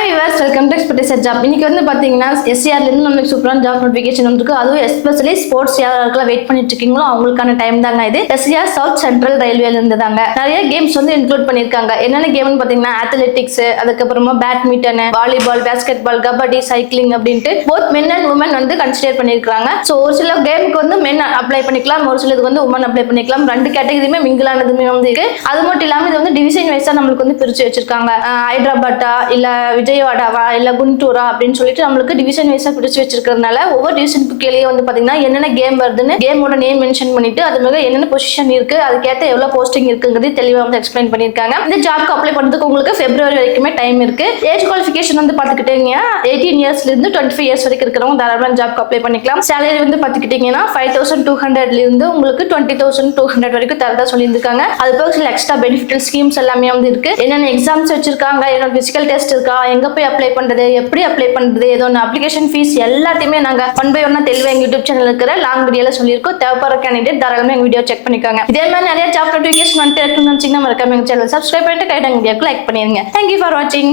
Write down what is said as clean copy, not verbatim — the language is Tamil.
Hi viewers, welcome to Expected Job. இன்னைக்கு வந்து பாத்தீங்கன்னா SCR ல இருந்து நமக்கு சூப்பரான ஜாப் நோட்டிஃபிகேஷன் வந்திருக்கு. அதுவும் எஸ்பெஷலி ஸ்போர்ட்ஸ் யாரெல்லாம் வெயிட் பண்ணிட்டு இருக்கீங்களோ அவங்களுக்கான டைம் தாங்க இது. SCR சவுத் சென்ட்ரல் ரயில்வேல இருந்து தாங்க. நிறைய கேம்ஸ் வந்து இன்க்ளூட் பண்ணிருக்காங்க. என்னென்ன கேம்னு பாத்தீங்கன்னா அத்லெட்டிக்ஸ், அதுக்கப்புறமா badminton, volleyball, basketball, kabaddi, cycling அப்படின்ட்டு போத் மென் அண்ட் உமன் வந்து கன்சிடர் பண்ணிருக்காங்க. ஸோ ஒரு சில கேமுக்கு வந்து மென் அப்ளை பண்ணிக்கலாம், ஒரு சிலது வந்து உமன் அப்ளை பண்ணிக்கலாம். ரெண்டு கேட்டகரியுமே மிங்கிளானதுமே வந்து இருக்கு. அது மட்டும் இல்லாம இது வந்து டிவிஷன் வைஸா நம்மளுக்கு வந்து பிரிச்சு வச்சிருக்காங்க. ஹைதராபாத்தா இல்ல விஜயவாடாவா இல்ல குண்டூரா அப்படின்னு சொல்லிட்டு நம்மளுக்கு டிவிஷன் வைஸா பிடிச்சு வச்சிருக்கிறதுனால ஒவ்வொரு டிவிஷனுக்கு கீழே வந்து பாத்தீங்கன்னா என்னென்ன கேம் வருதுன்னு கேமோட நேம் மென்ஷன் பண்ணிட்டு அது மிக என்னென்ன பொசிஷன் இருக்கு, அதுக்கேற்ற எவ்வளவு போஸ்டிங் இருக்குங்கிறது தெளிவா வந்து எக்ஸ்பிளைன் பண்ணிருக்காங்க. இந்த ஜாப்க்கு அப்ளை பண்றதுக்கு உங்களுக்கு பிப்ரவரி வரைக்குமே டைம் இருக்கு. ஏஜ் குவாலிஃபிகேஷன் வந்து பாத்துக்கிட்டீங்கன்னா 18 இயர்ஸ்ல இருந்து 25 இயர்ஸ் வரைக்கும் இருக்கிறவங்க தாராளமா ஜாப்க்கு அப்ளை பண்ணிக்கலாம். சேலரி வந்து பாத்துக்கிட்டீங்கன்னா 5200 இருந்து உங்களுக்கு 20,200 வரைக்கும் தரதா சொல்லியிருக்காங்க. அது போக சில எக்ஸ்ட்ரா பெனிஃபிட் ஸ்கீம்ஸ் எல்லாமே வந்து இருக்கு. என்னென்ன எக்ஸாம்ஸ் வச்சிருக்காங்க, என்னோட பிசிக்கல் டெஸ்ட் இருக்கா, எங்க போய் அப்ளை பண்றது, எப்படி அப்ளை பண்றது, ஏதோ அப்ளிகேஷன் ஃபீஸ் எல்லாத்தையுமே நாங்க ஒன் பை ஒன்னா தெளிவா எங்க யூடியூப் சேனல் இருக்கிற லாங் வீடியோல சொல்லியிருக்கோம். தேவைப்படுற கேண்டிடேட் தாராளமா எங்க வீடியோ செக் பண்ணிக்கோங்க. இதே மாதிரி நிறைய ஜாப் நோட்டிஃபிகேஷன் வந்துட்டு இருக்குன்னு நினைச்சீங்கன்னா மறக்காம எங்க சேனல் சப்ஸ்கிரைப் பண்ணிட்டு கைடாங்க வீடியோக்கு லைக் பண்ணிருங்க. தேங்க்யூ ஃபார் வாட்சிங்.